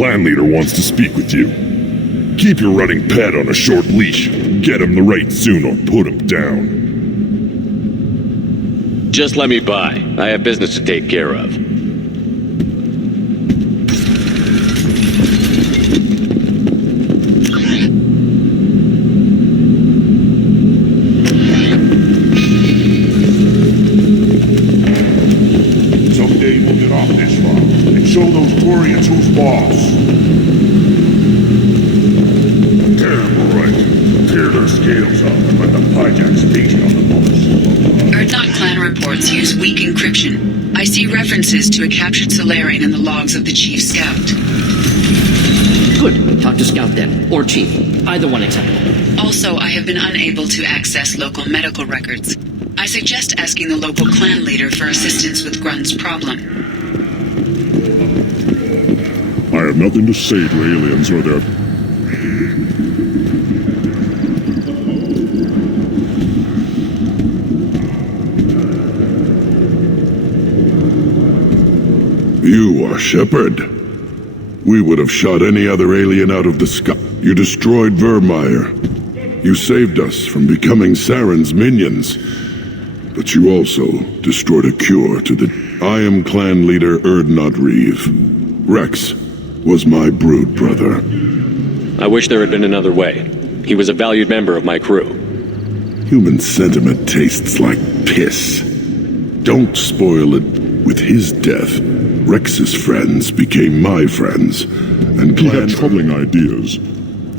Clan leader wants to speak with you. Keep your running pet on a short leash. Get him the right soon or put him down. Just let me by. I have business to take care of. Someday we'll get off this rock and show those Quarians who's boss. Their scales up and let the Pyjaks feast on the bullets. Urdnot clan reports use weak encryption. I see references to a captured Solarian in the logs of the Chief Scout. Good. Talk to Scout then, or Chief. Either one acceptable. Also, I have been unable to access local medical records. I suggest asking the local clan leader for assistance with Grunt's problem. I have nothing to say to aliens or their... You are Shepard. We would have shot any other alien out of the sky. You destroyed Vermeer. You saved us from becoming Saren's minions. But you also destroyed a cure to the... I am clan leader Urdnot Reeve. Rex was my brood brother. I wish there had been another way. He was a valued member of my crew. Human sentiment tastes like piss. Don't spoil it with his death. Rex's friends became my friends, and he had troubling ideas.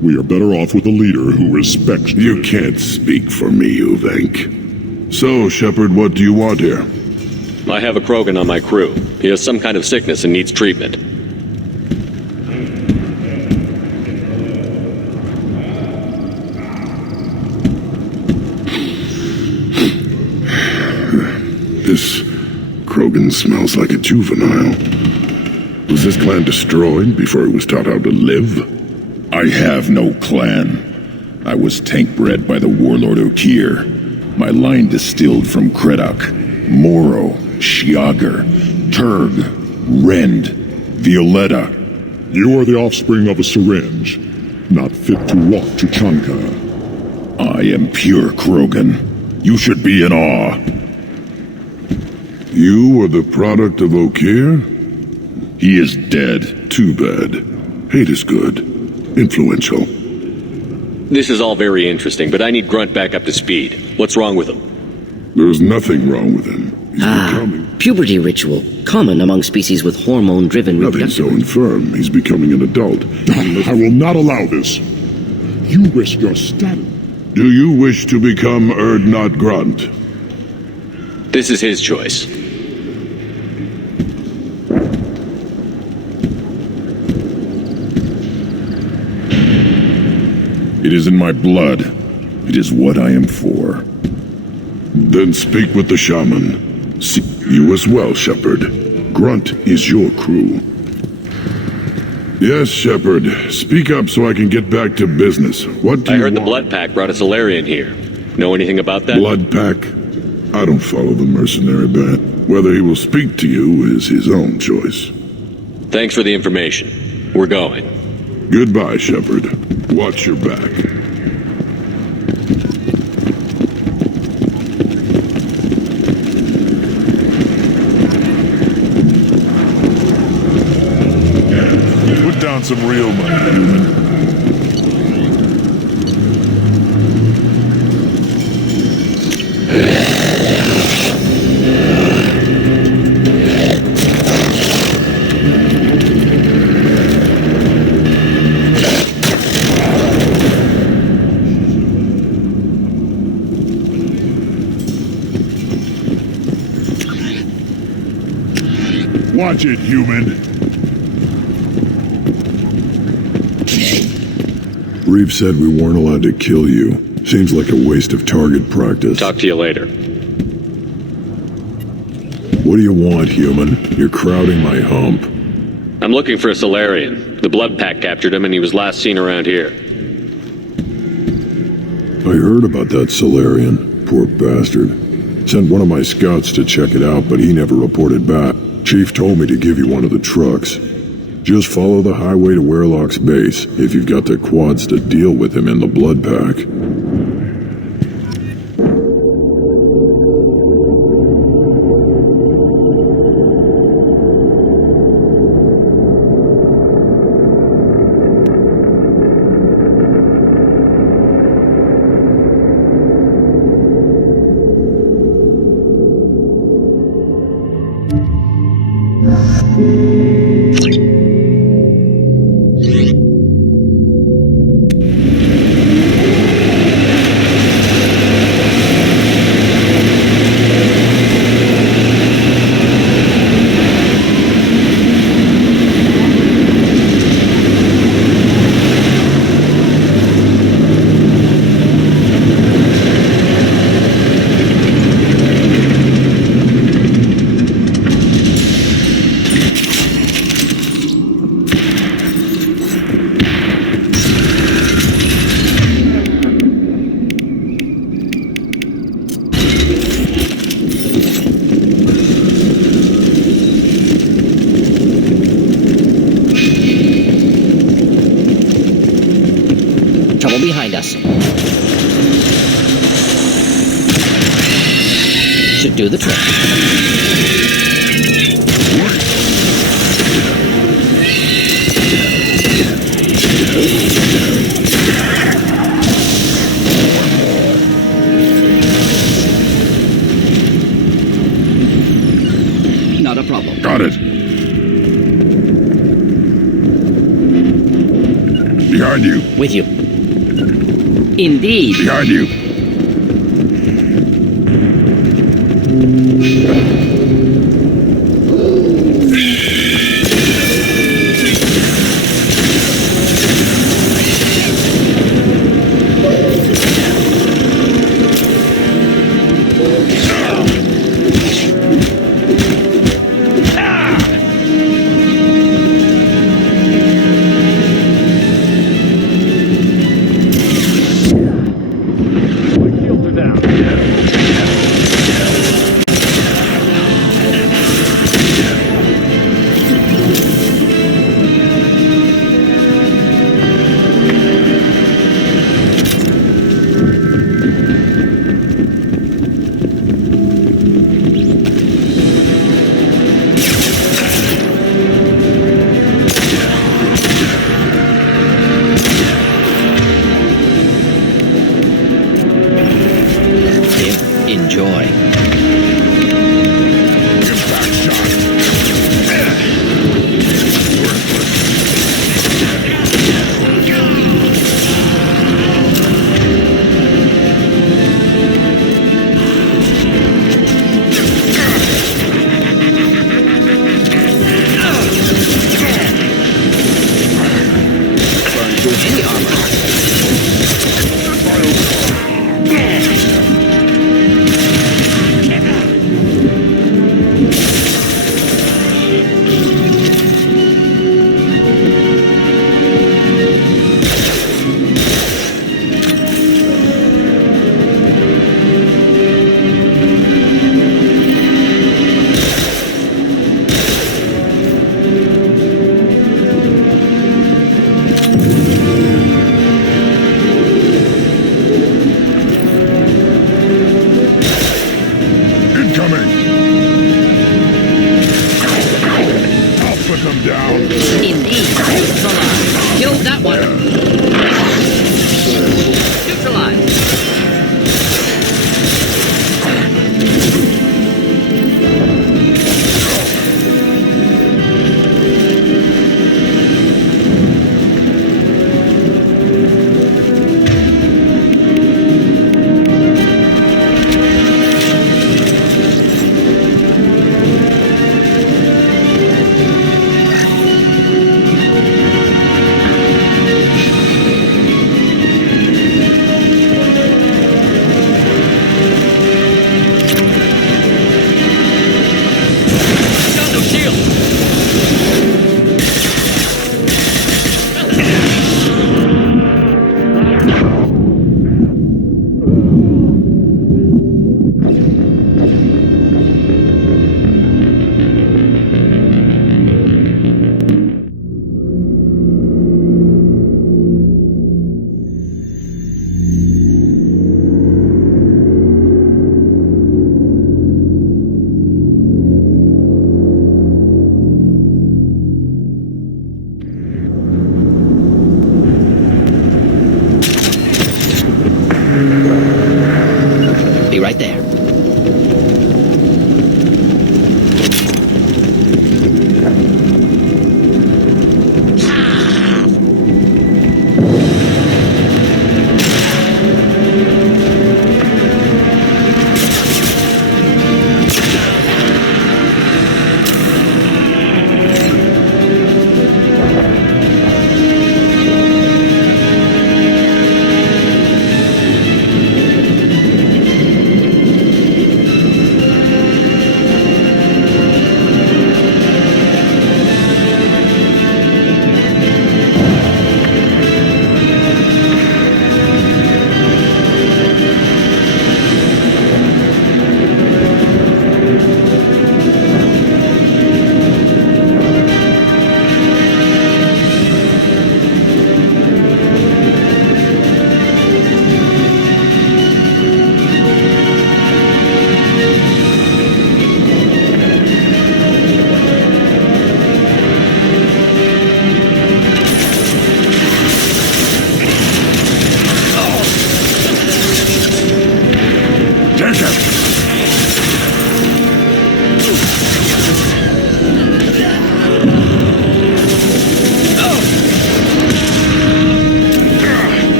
We are better off with a leader who respects... You can't speak for me, Uvenk. So, Shepard, what do you want here? I have a Krogan on my crew. He has some kind of sickness and needs treatment. This Krogan smells like a juvenile. Was this clan destroyed before it was taught how to live? I have no clan. I was tank-bred by the warlord Okir. My line distilled from Kredak, Moro, Shiagar, Turg, Rend, Violetta. You are the offspring of a syringe, not fit to walk Tучанка. I am pure Krogan. You should be in awe. You are the product of Okir? He is dead. Too bad. Hate is good. Influential. This is all very interesting, but I need Grunt back up to speed. What's wrong with him? There's nothing wrong with him. He's becoming... Puberty ritual, common among species with hormone-driven Nothing reproductive... so infirm. He's becoming an adult. I will not allow this. You risk your status. Do you wish to become Urdnot Grunt? This is his choice. It is in my blood. It is what I am for. Then speak with the shaman. See you as well, Shepard. Grunt is your crew. Yes, Shepard. Speak up so I can get back to business. What do I you heard the want? Blood Pack brought a Solarian here. Know anything about that? Blood Pack? I don't follow the mercenary band. Whether he will speak to you is his own choice. Thanks for the information. We're going. Goodbye, Shepard. Watch your back. Put down some real money, human. Watch it, human. Reeve said we weren't allowed to kill you. Seems like a waste of target practice. Talk to you later. What do you want, human? You're crowding my hump. I'm looking for a Solarian. The Blood Pack captured him and he was last seen around here. I heard about that Solarian. Poor bastard. Sent one of my scouts to check it out, but he never reported back. Chief told me to give you one of the trucks. Just follow the highway to Werlock's base, if you've got the quads to deal with him in the Blood Pack. Trouble behind us. Should do the trick. Not a problem. Got it. Behind you. With you. Indeed. Behind you.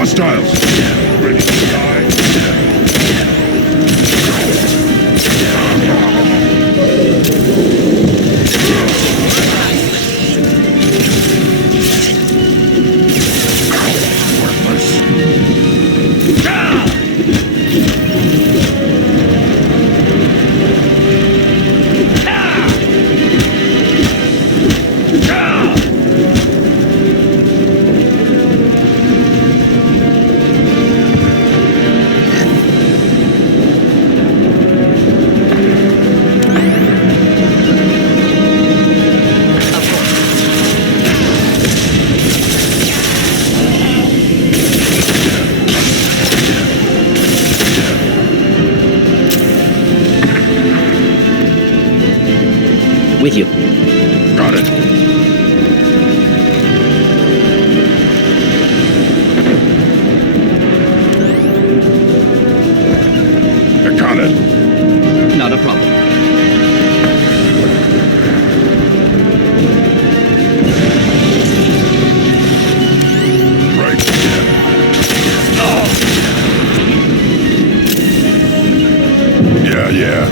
Hostiles! Ready to die? With you. Got it. I got it. Not a problem. Right. Yeah.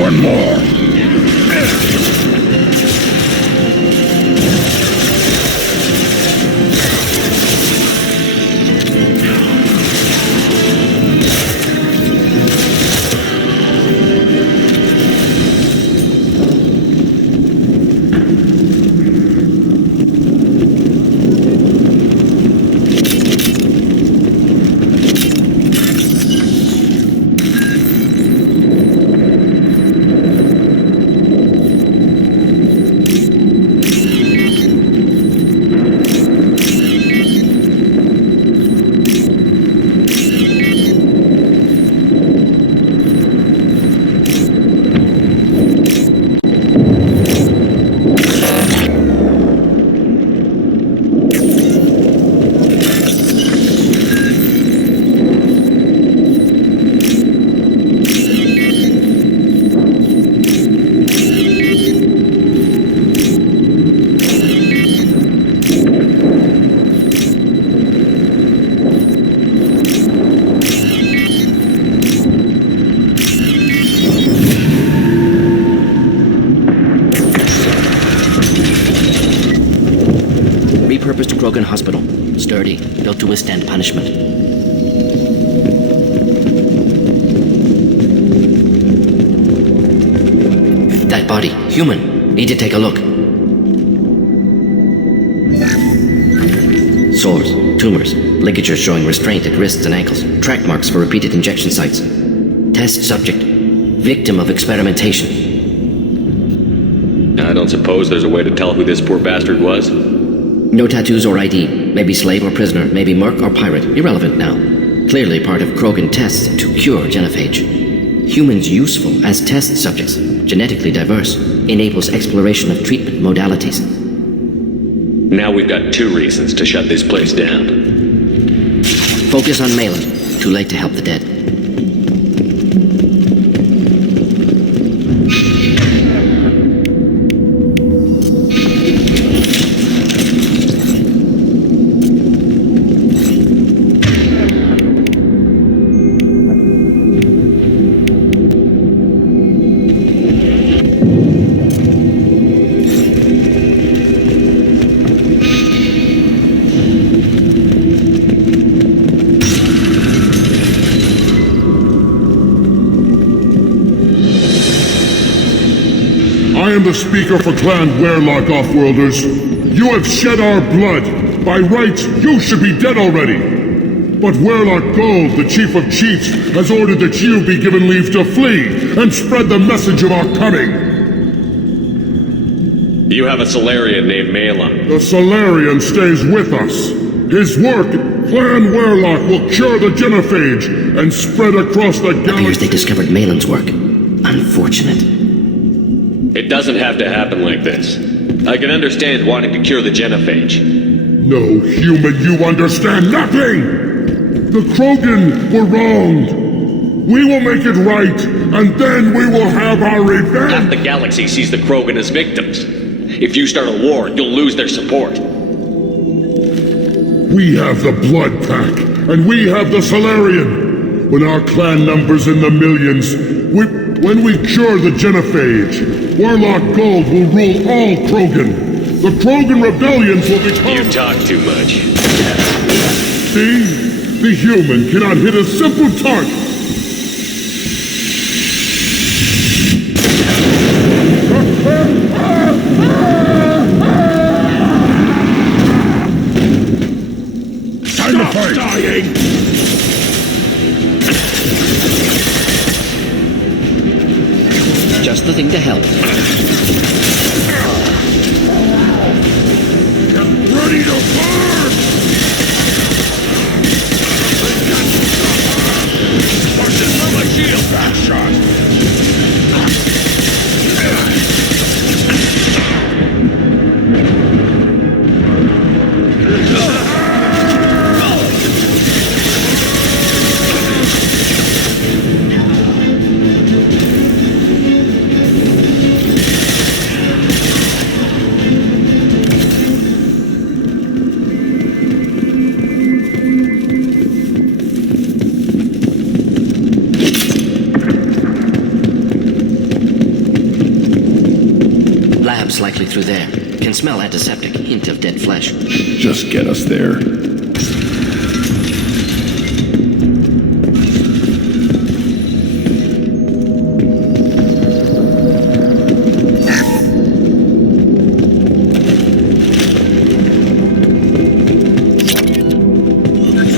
One more. Repurposed Krogan Hospital. Sturdy, built to withstand punishment. That body, human. Need to take a look. Sores, tumors, ligatures showing restraint at wrists and ankles, track marks for repeated injection sites. Test subject, victim of experimentation. I don't suppose there's a way to tell who this poor bastard was? No tattoos or ID. Maybe slave or prisoner, maybe merc or pirate. Irrelevant now. Clearly part of Krogan tests to cure genophage. Humans useful as test subjects, genetically diverse, enables exploration of treatment modalities. Now we've got two reasons to shut this place down. Focus on Malin. Too late to help the dead. I am the speaker for Clan Werlock Offworlders. You have shed our blood. By rights, you should be dead already. But Werlock Gold, the Chief of Chiefs, has ordered that you be given leave to flee and spread the message of our coming. You have a Solarian named Malin. The Solarian stays with us. His work, Clan Werlock, will cure the genophage and spread across the Appears they galaxy. discovered Malin's work. Unfortunate. It doesn't have to happen like this. I can understand wanting to cure the genophage. No, human, you understand nothing! The Krogan were wronged! We will make it right, and then we will have our revenge! Half the galaxy sees the Krogan as victims. If you start a war, you'll lose their support. We have the Blood Pack, and we have the Solarian. When our clan numbers in the millions, when we cure the genophage, Warlock Gold will rule all Krogan. The Krogan rebellions will become... You talk too much. See? The human cannot hit a simple target. Time to fight! Dying! Just the thing to help. Ready to burn! Watch this for my shield! Back shot! Likely through there. Can smell antiseptic, hint of dead flesh. Just get us there.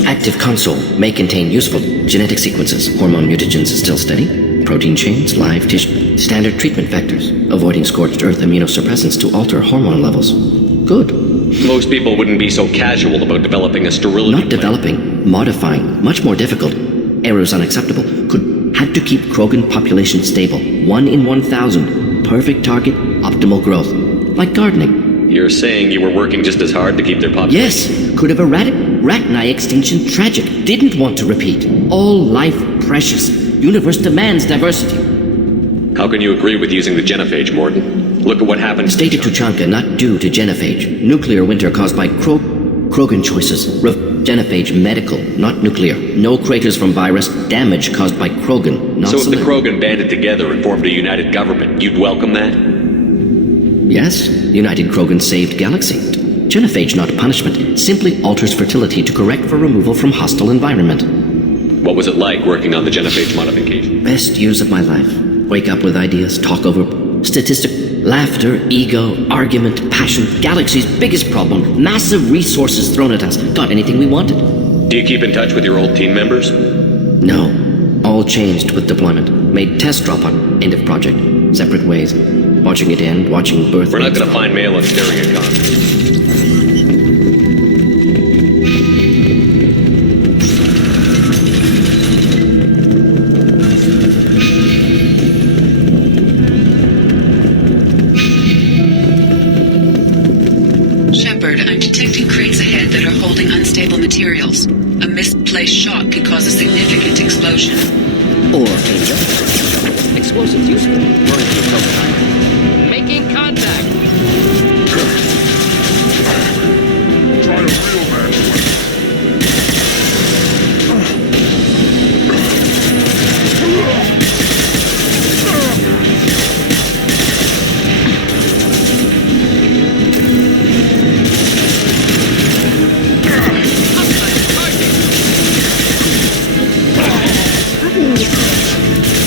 Active console may contain useful genetic sequences. Hormone mutagens still steady. Protein chains, live tissue. Standard treatment vectors. Avoiding scorched earth immunosuppressants to alter hormone levels. Good. Most people wouldn't be so casual about developing a sterility Not plan. developing, modifying. Much more difficult. Errors unacceptable. Had to keep Krogan population stable. 1 in 1,000. Perfect target, optimal growth. Like gardening. You're saying you were working just as hard to keep their population? Yes, could have erratic Rachni extinction tragic. Didn't want to repeat. All life precious. Universe demands diversity. How can you agree with using the genophage, Morden? Look at what happened. Stated Tучанке, not due to genophage. Nuclear winter caused by Krogan choices. Genophage medical, not nuclear. No craters from virus. Damage caused by Krogan, not So if the solid. Krogan banded together and formed a united government, you'd welcome that? Yes, United Krogan saved galaxy. Genophage, not punishment, simply alters fertility to correct for removal from hostile environment. What was it like working on the genophage modification? Best years of my life. Wake up with ideas, talk over statistic, laughter, ego, argument, passion. Galaxy's biggest problem. Massive resources thrown at us. Got anything we wanted. Do you keep in touch with your old team members? No. All changed with deployment. Made test drop on end of project. Separate ways. Watching it end, watching birth. We're not going to find mail on Stereocon. I'm detecting crates ahead that are holding unstable materials. A misplaced shock could cause a significant explosion. Or danger. Explosives useful. Warranty prototype. Making contact. Try a real man.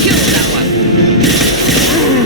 Kill that one.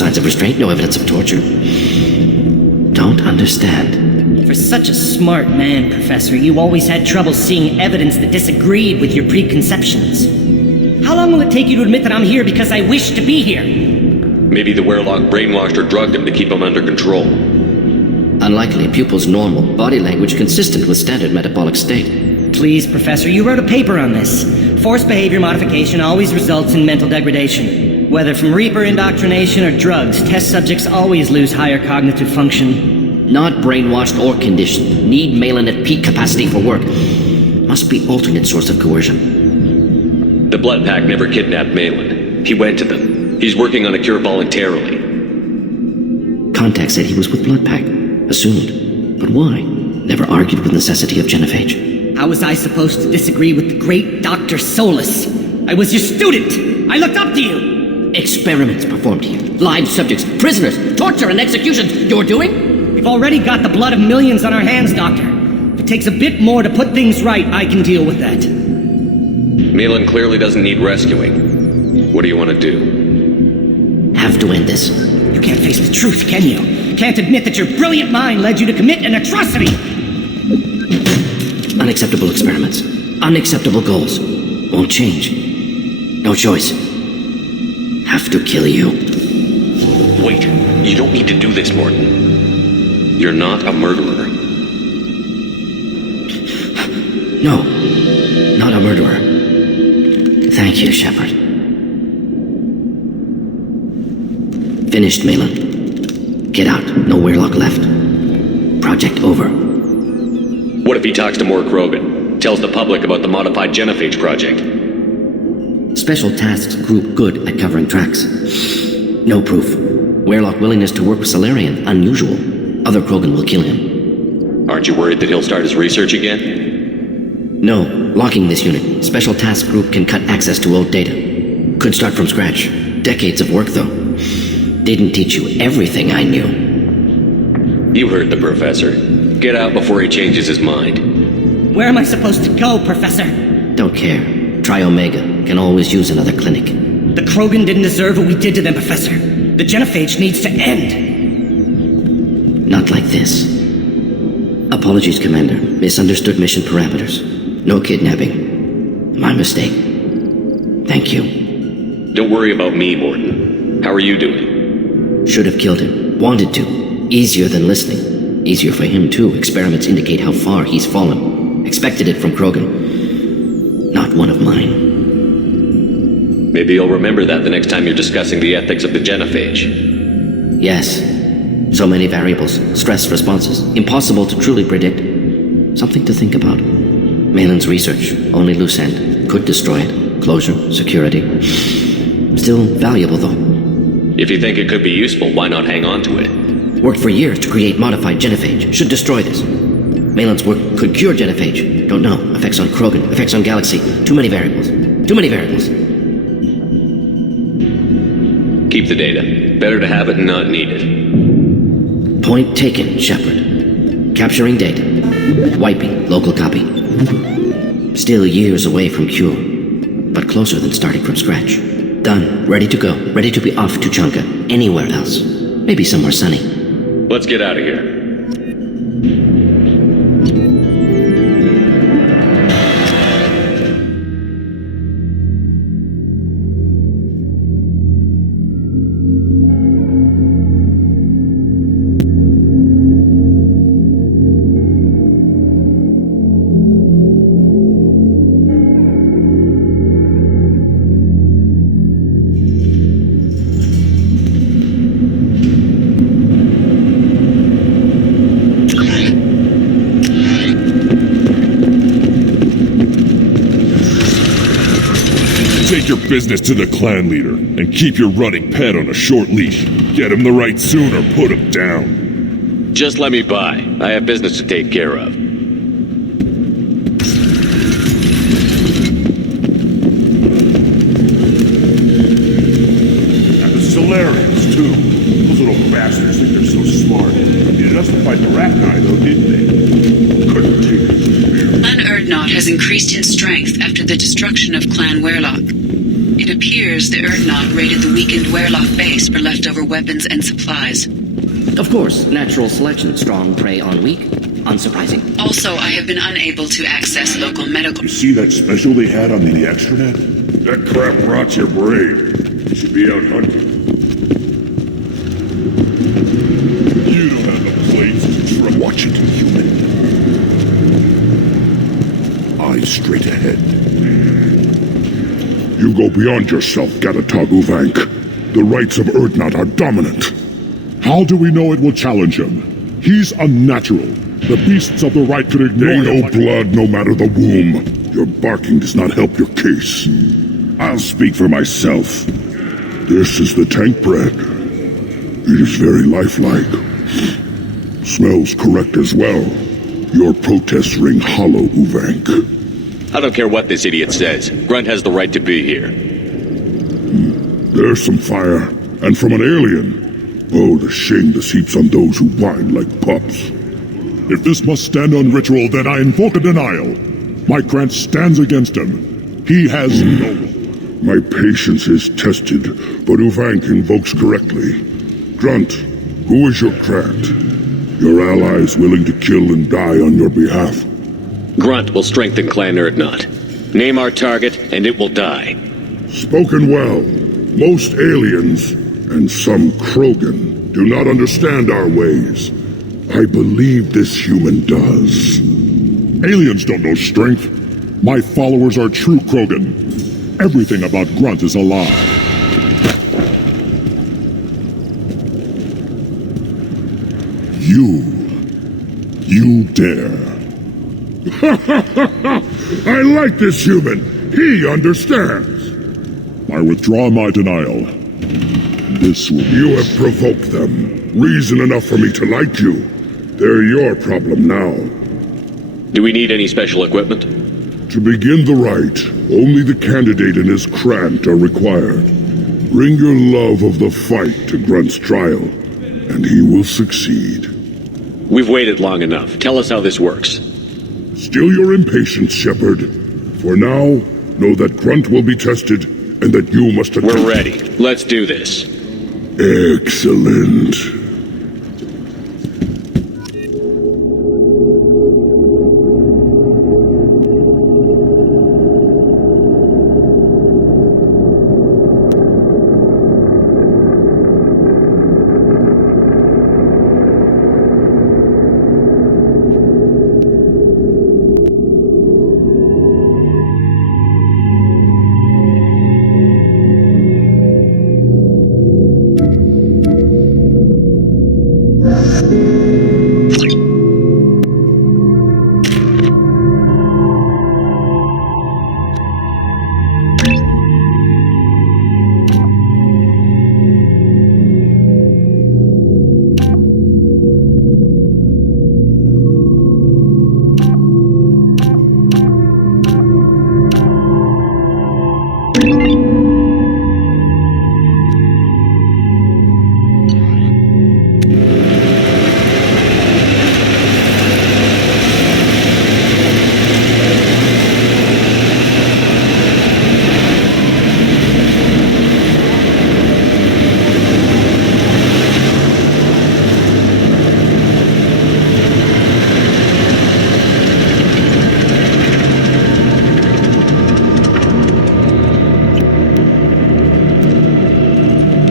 signs of restraint, no evidence of torture. Don't understand. For such a smart man, Professor, you always had trouble seeing evidence that disagreed with your preconceptions. How long will it take you to admit that I'm here because I wish to be here? Maybe the Werlock brainwashed or drugged him to keep him under control. Unlikely. Pupil's normal. Body language consistent with standard metabolic state. Please, Professor, you wrote a paper on this. Forced behavior modification always results in mental degradation. Whether from Reaper indoctrination or drugs, test subjects always lose higher cognitive function. Not brainwashed or conditioned. Need Malin at peak capacity for work. Must be alternate source of coercion. The Blood Pack never kidnapped Malin. He went to them. He's working on a cure voluntarily. Contact said he was with Blood Pack. Assumed. But why? Never argued with necessity of genophage. How was I supposed to disagree with the great Dr. Solus? I was your student! I looked up to you! Experiments performed here. Live subjects, prisoners, torture and executions. You're doing? We've already got the blood of millions on our hands, Doctor. If it takes a bit more to put things right, I can deal with that. Malin clearly doesn't need rescuing. What do you want to do? Have to end this. You can't face the truth, can you? Can't admit that your brilliant mind led you to commit an atrocity! Unacceptable experiments. Unacceptable goals. Won't change. No choice. Have to kill you. Wait, you don't need to do this, Morden. You're not a murderer. No, not a murderer. Thank you, Shepard. Finished, Malin. Get out. No Werlock left. Project over. What if he talks to more Krogan? Tells the public about the modified genophage project? Special tasks group good at covering tracks. No proof. Werlock willingness to work with Salarian, unusual. Other Krogan will kill him. Aren't you worried that he'll start his research again? No. Locking this unit. Special task group can cut access to old data. Could start from scratch. Decades of work, though. Didn't teach you everything I knew. You heard the Professor. Get out before he changes his mind. Where am I supposed to go, Professor? Don't care. Try Omega. Can always use another clinic. The Krogan didn't deserve what we did to them, Professor. The genophage needs to end. Not like this. Apologies, Commander. Misunderstood mission parameters. No kidnapping. My mistake. Thank you. Don't worry about me, Morden. How are you doing? Should have killed him. Wanted to. Easier than listening. Easier for him, too. Experiments indicate how far he's fallen. Expected it from Krogan. Not one of mine. Maybe you'll remember that the next time you're discussing the ethics of the genophage. Yes. So many variables. Stress responses. Impossible to truly predict. Something to think about. Malin's research. Only loose end. Could destroy it. Closure. Security. Still valuable, though. If you think it could be useful, why not hang on to it? Worked for years to create modified genophage. Should destroy this. Malin's work could cure genophage. Don't know. Effects on Krogan. Effects on Galaxy. Too many variables. Too many variables. Keep the data. Better to have it and not need it. Point taken, Shepard. Capturing data. Wiping local copy. Still years away from cure. But closer than starting from scratch. Done. Ready to go. Ready to be off Tучанке. Anywhere else. Maybe somewhere sunny. Let's get out of here. Take your business to the clan leader, and keep your running pet on a short leash. Get him the right soon or put him down. Just let me by. I have business to take care of. And the Solarians, too. Those little bastards think they're so smart. Needed us to fight the rat guy, though, didn't they? Couldn't take us to Clan Urddnot has increased in strength after the destruction of Clan Werlock. It appears the Urddnot raided the weakened Werlock base for leftover weapons and supplies. Of course, natural selection. Strong prey on weak. Unsurprising. Also, I have been unable to access local medical... You see that special they had on the extranet? That crap rots your brain. You should be out hunting. You don't have the plates to try. Watch it, human. Eyes straight ahead. You go beyond yourself, Gatataguvank. The rights of Urddnot are dominant. How do we know it will challenge him? He's unnatural. The beasts of the right could ignore him. Ain't no blood, no matter the womb. Your barking does not help your case. I'll speak for myself. This is the tank bread. It is very lifelike. Smells correct as well. Your protests ring hollow, Uvank. I don't care what this idiot says. Grunt has the right to be here. There's some fire, and from an alien. Oh, the shame this heaps on those who whine like pups. If this must stand on ritual, then I invoke a denial. My Grant stands against him. He has no... My patience is tested, but Uvank invokes correctly. Grunt, who is your Grant? Your allies willing to kill and die on your behalf. Grunt will strengthen Clan Urddnot. Name our target, and it will die. Spoken well. Most aliens, and some Krogan, do not understand our ways. I believe this human does. Aliens don't know strength. My followers are true Krogan. Everything about Grunt is a lie. You dare. I like this human. He understands. I withdraw my denial. This will... You have provoked them. Reason enough for me to like you. They're your problem now. Do we need any special equipment? To begin the rite, only the candidate and his Grant are required. Bring your love of the fight to Grunt's trial, and he will succeed. We've waited long enough. Tell us how this works. Still your impatience, Shepard. For now, know that Grunt will be tested, and that you must attempt... We're ready. Let's do this. Excellent.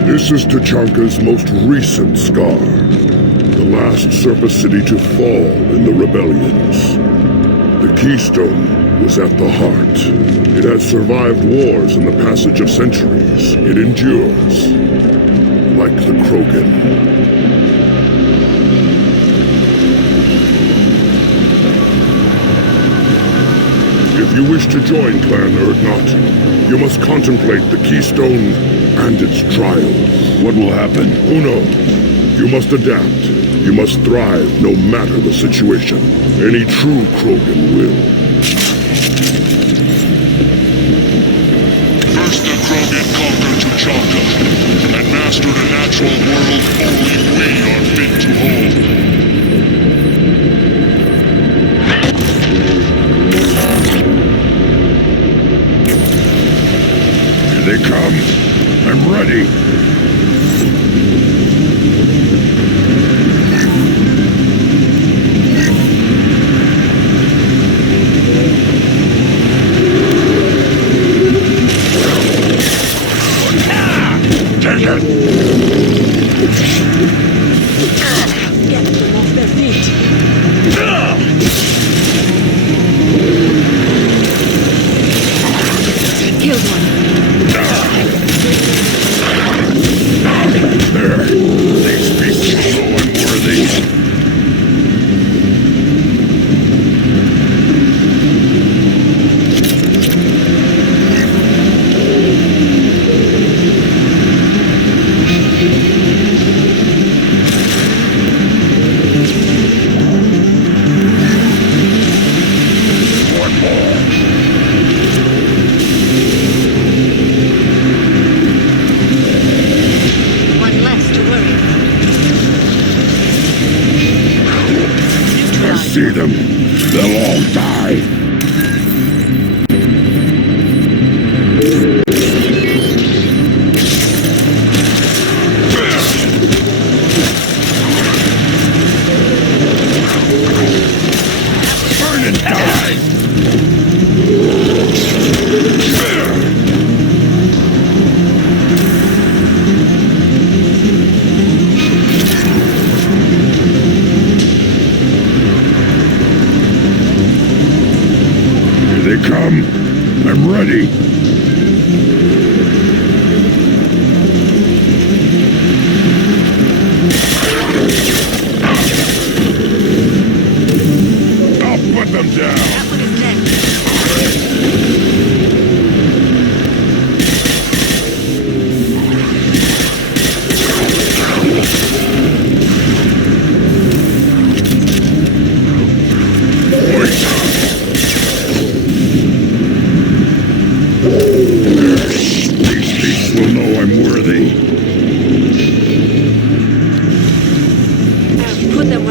This is Tучанke's most recent scar. The last surface city to fall in the rebellions. The keystone was at the heart. It has survived wars and the passage of centuries. It endures. Like the Krogan. If you wish to join Clan Urdnot, you must contemplate the keystone and its trials. What will happen? Who knows? You must adapt. You must thrive no matter the situation. Any true Krogan will. First the Krogan conquered Tучанке, and mastered a natural world only we are fit to hold. Here they come. I'm ready. Take it! Get them off their feet. Killed one. There. These beasts are so unworthy. See them. They'll all die. Burn and die. Come. I'm ready. I'll put them down. That one is next.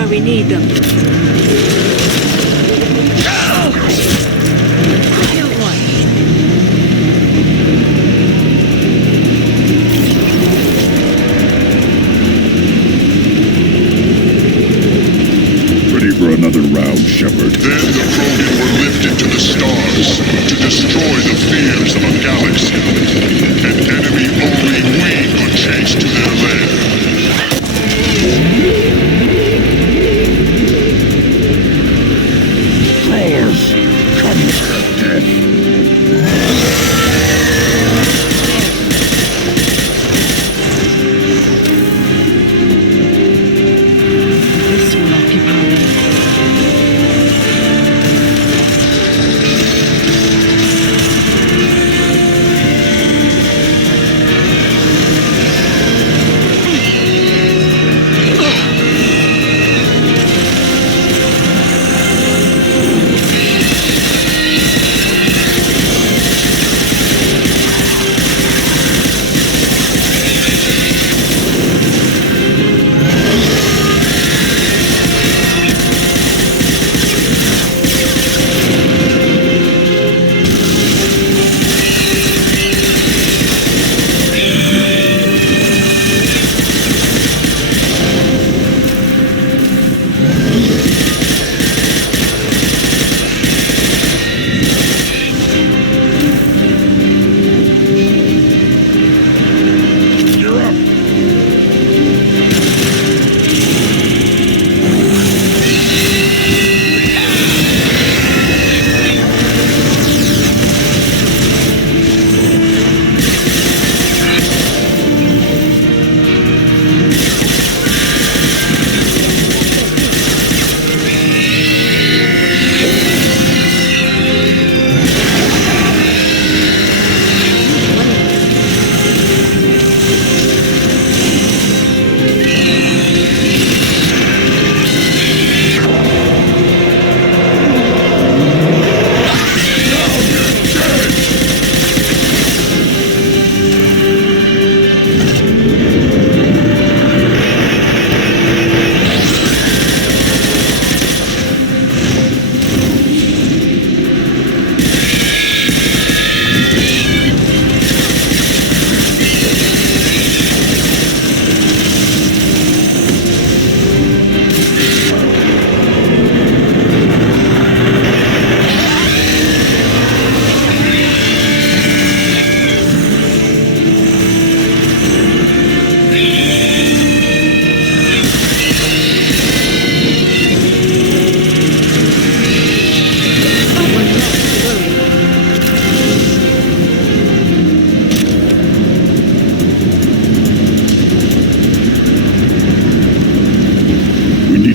We need them. Kill one. Ready for another round, Shepard. Then the Krogan were lifted to the stars to destroy the fears of a galaxy. An enemy only we could chase to their lair.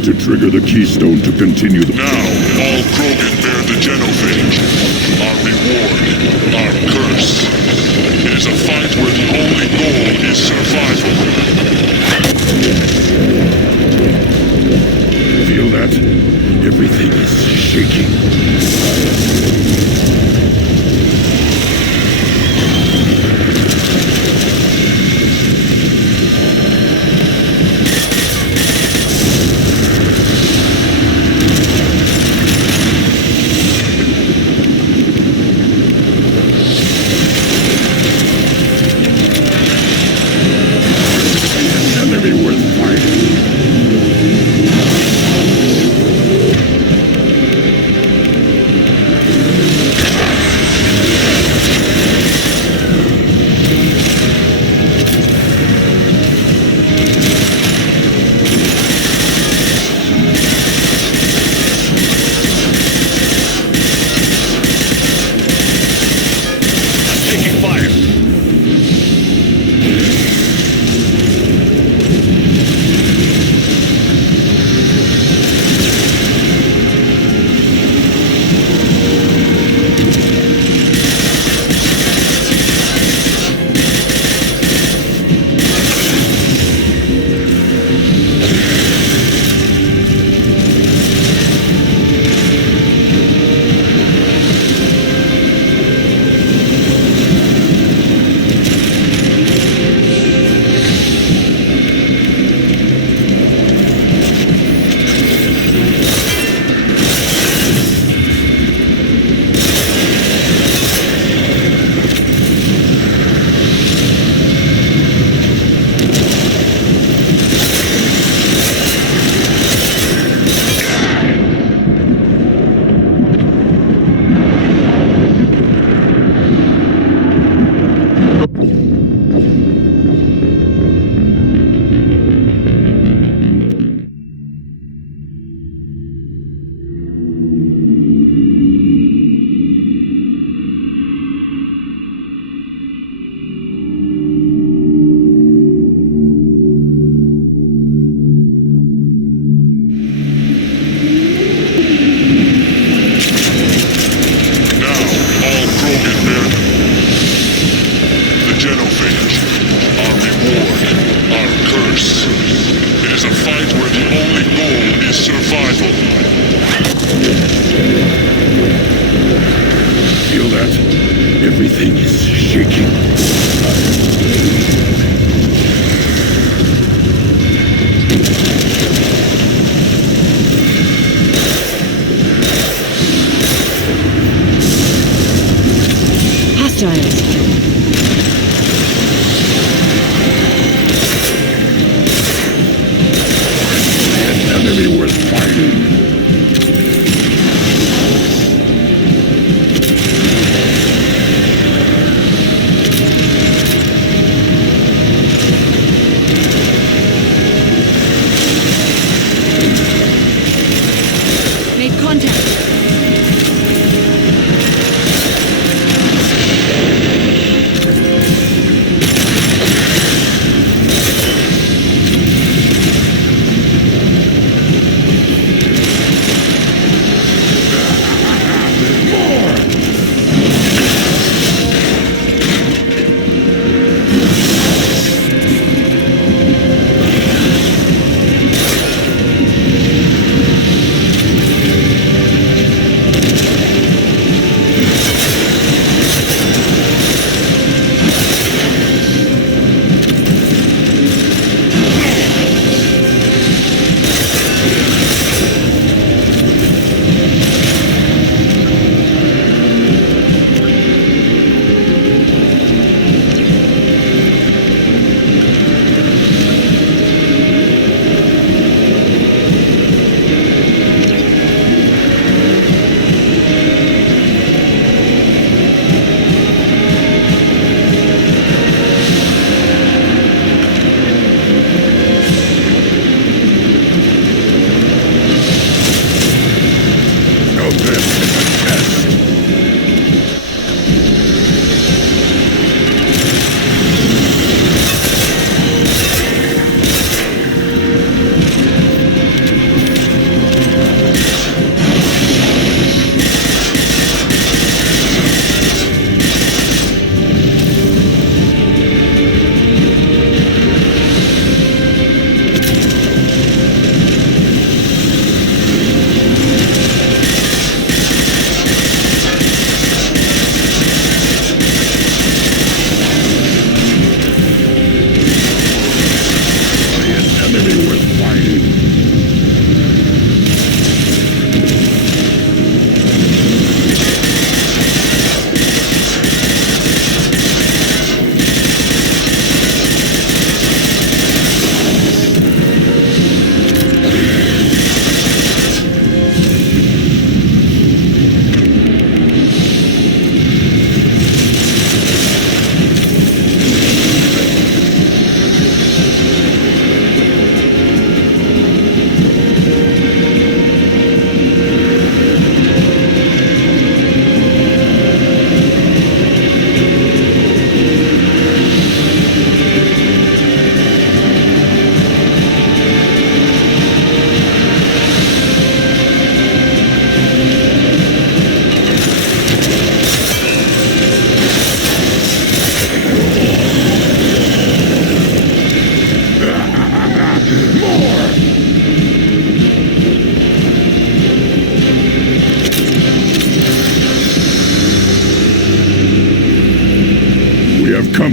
to trigger the keystone to continue the... Now, all Krogan bear the genophage. Our reward, our curse. It is a fight where the only goal is survival. Feel that? Everything is shaking.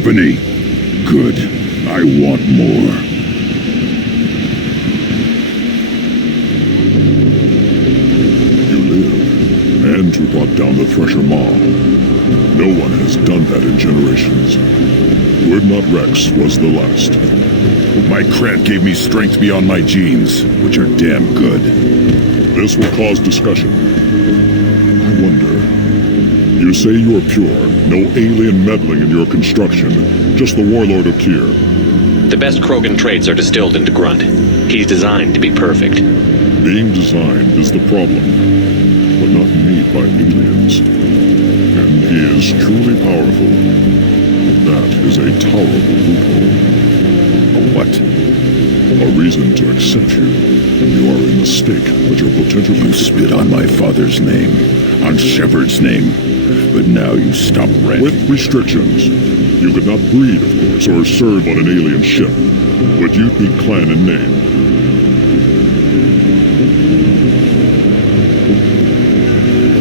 company. Good. I want more. You live, and you brought down the Thresher Maw. No one has done that in generations. Urdnot Rex was the last. My cred gave me strength beyond my genes, which are damn good. This will cause discussion. I wonder. You say you are pure, no alien meddling in your construction, just the warlord of Tyr. The best Krogan traits are distilled into Grunt. He's designed to be perfect. Being designed is the problem, but not made by aliens. And he is truly powerful. That is a tolerable loophole. A what? A reason to accept you. You are a mistake, but your potential... You spit on my father's name, on Shepard's name, but now you stop ranting. With restrictions. You could not breed, of course, or serve on an alien ship, but you'd be clan in name.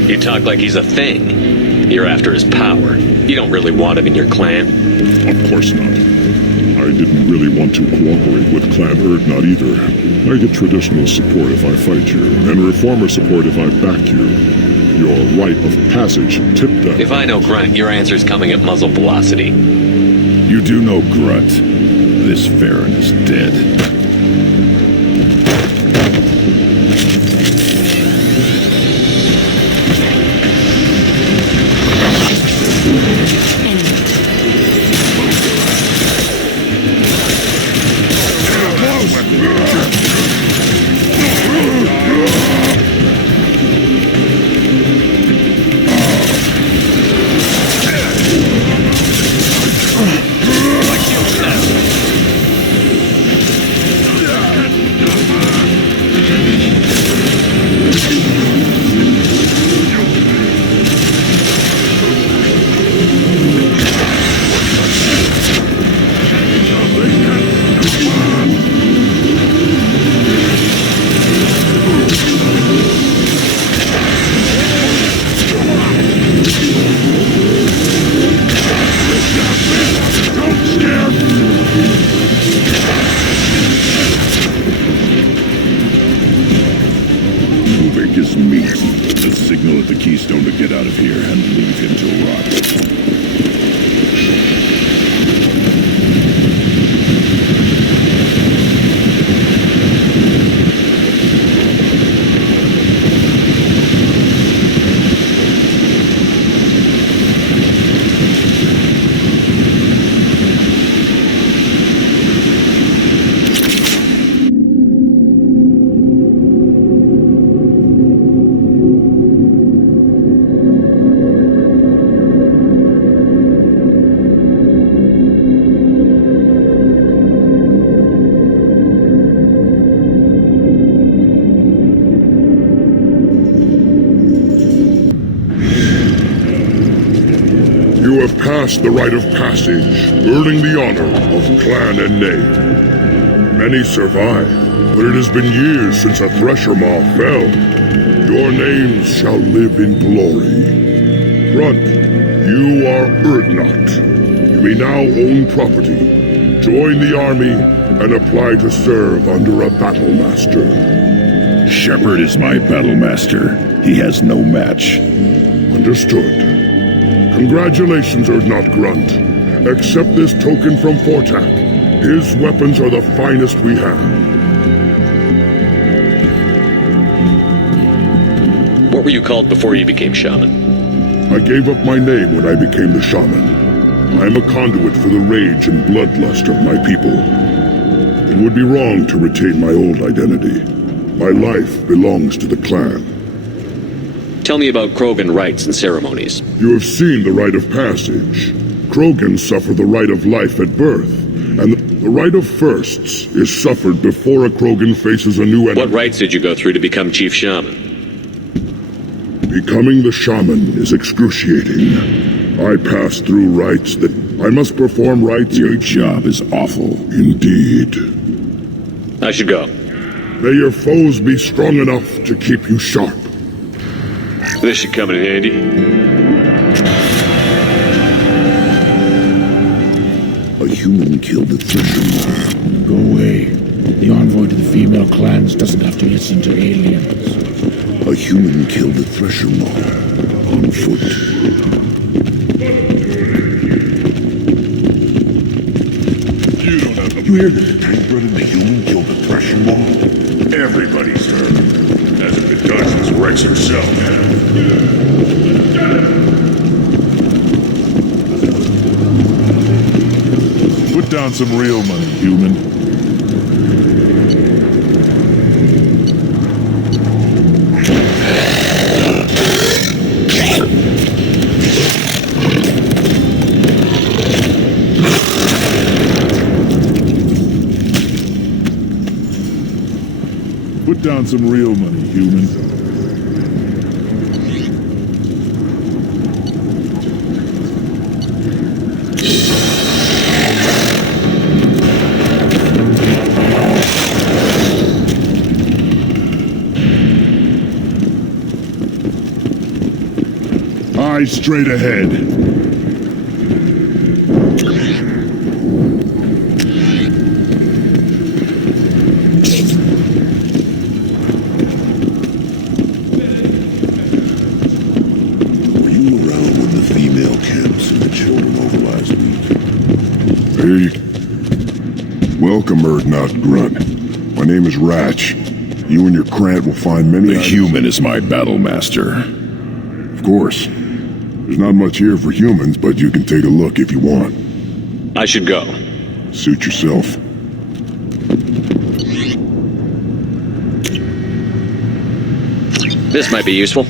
You talk like he's a thing. You're after his power. You don't really want him in your clan. Of course not. I didn't really want to cooperate with Clan Urdnot either. I get traditional support if I fight you, and reformer support if I back you. Your rite of passage tipped that. If I know Grunt, your answer's coming at muzzle velocity. You do know Grunt. This Farron is dead. The rite of passage, earning the honor of clan and name. Many survive, but it has been years since a Thresher Maw fell. Your names shall live in glory. Grunt, you are Urdnot. You may now own property. Join the army and apply to serve under a battle master. Shepard is my battle master. He has no match. Understood. Congratulations, Urdnot Grunt. Accept this token from Fortak. His weapons are the finest we have. What were you called before you became shaman? I gave up my name when I became the shaman. I am a conduit for the rage and bloodlust of my people. It would be wrong to retain my old identity. My life belongs to the clan. Tell me about Krogan rites and ceremonies. You have seen the rite of passage. Krogans suffer the rite of life at birth, and the rite of firsts is suffered before a Krogan faces a new enemy. What rites did you go through to become Chief Shaman? Becoming the shaman is excruciating. I pass through rites that I must perform rites. Your job is awful. Indeed. I should go. May your foes be strong enough to keep you sharp. This should come in handy. human killed the Thresher Maw. Go away. The envoy to the female clans doesn't have to listen to aliens. A human killed the Thresher Maw on foot. You don't have You hear this? Brother, the human killed the Thresher Maw? Everybody's heard. Hasn't been done since Rex herself. Put down some real money, human. Put down some real money, human. Eyes straight ahead. Welcome, Urdnot Grunt. My name is Ratch. You and your Grant will find many... The human is my battle master. Of course. There's not much here for humans, but you can take a look if you want. I should go. Suit yourself. This might be useful.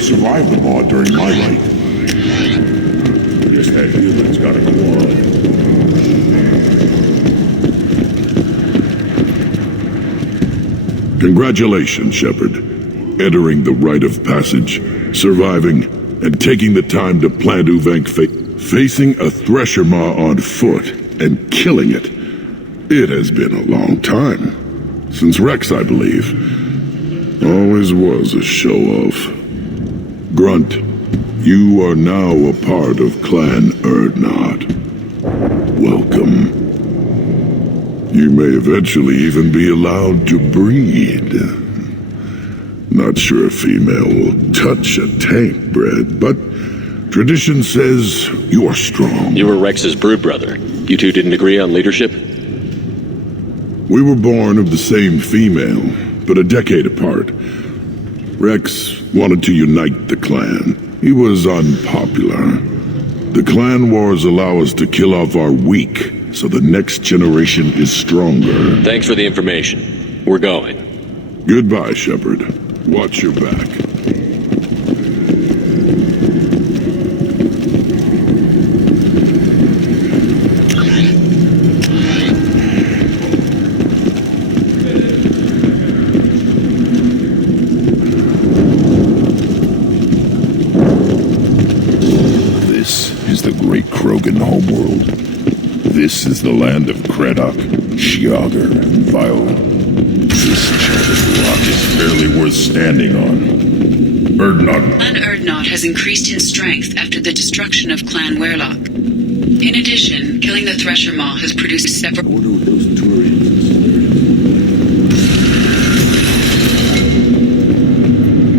Survived the maw during my life. Guess that human's got a quad. Congratulations, Shepard. Entering the rite of passage, surviving, and taking the time to plant Uvenk facing a Thresher Maw on foot and killing it. It has been a long time. Since Rex, I believe. Always was a show-off. Grunt, you are now a part of Clan Urdnot. Welcome. You may eventually even be allowed to breed. Not sure a female will touch a tank bred, but tradition says you are strong. You were Rex's brood brother. You two didn't agree on leadership? We were born of the same female, but a decade apart. Rex wanted to unite the clan. He was unpopular. The clan wars allow us to kill off our weak, so the next generation is stronger. Thanks for the information. We're going. Goodbye, Shepard. Watch your back. Homeworld. This is the land of Kredok, Shiagar, and Vile. This charted rock is barely worth standing on. Urdnot. Clan Urdnot has increased in strength after the destruction of Clan Werlock. In addition, killing the Thresher Maw has produced several... I wonder what those Turians...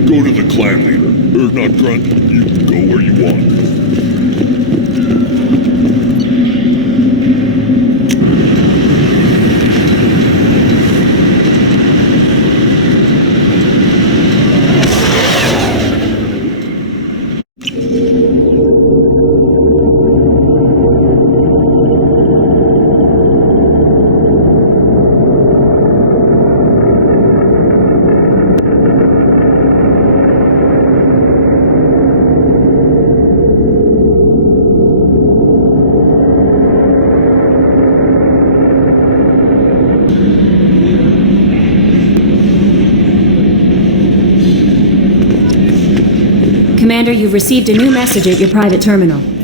Go to the clan leader. Urdnot Grunt, you can go where you want. Commander, you've received a new message at your private terminal.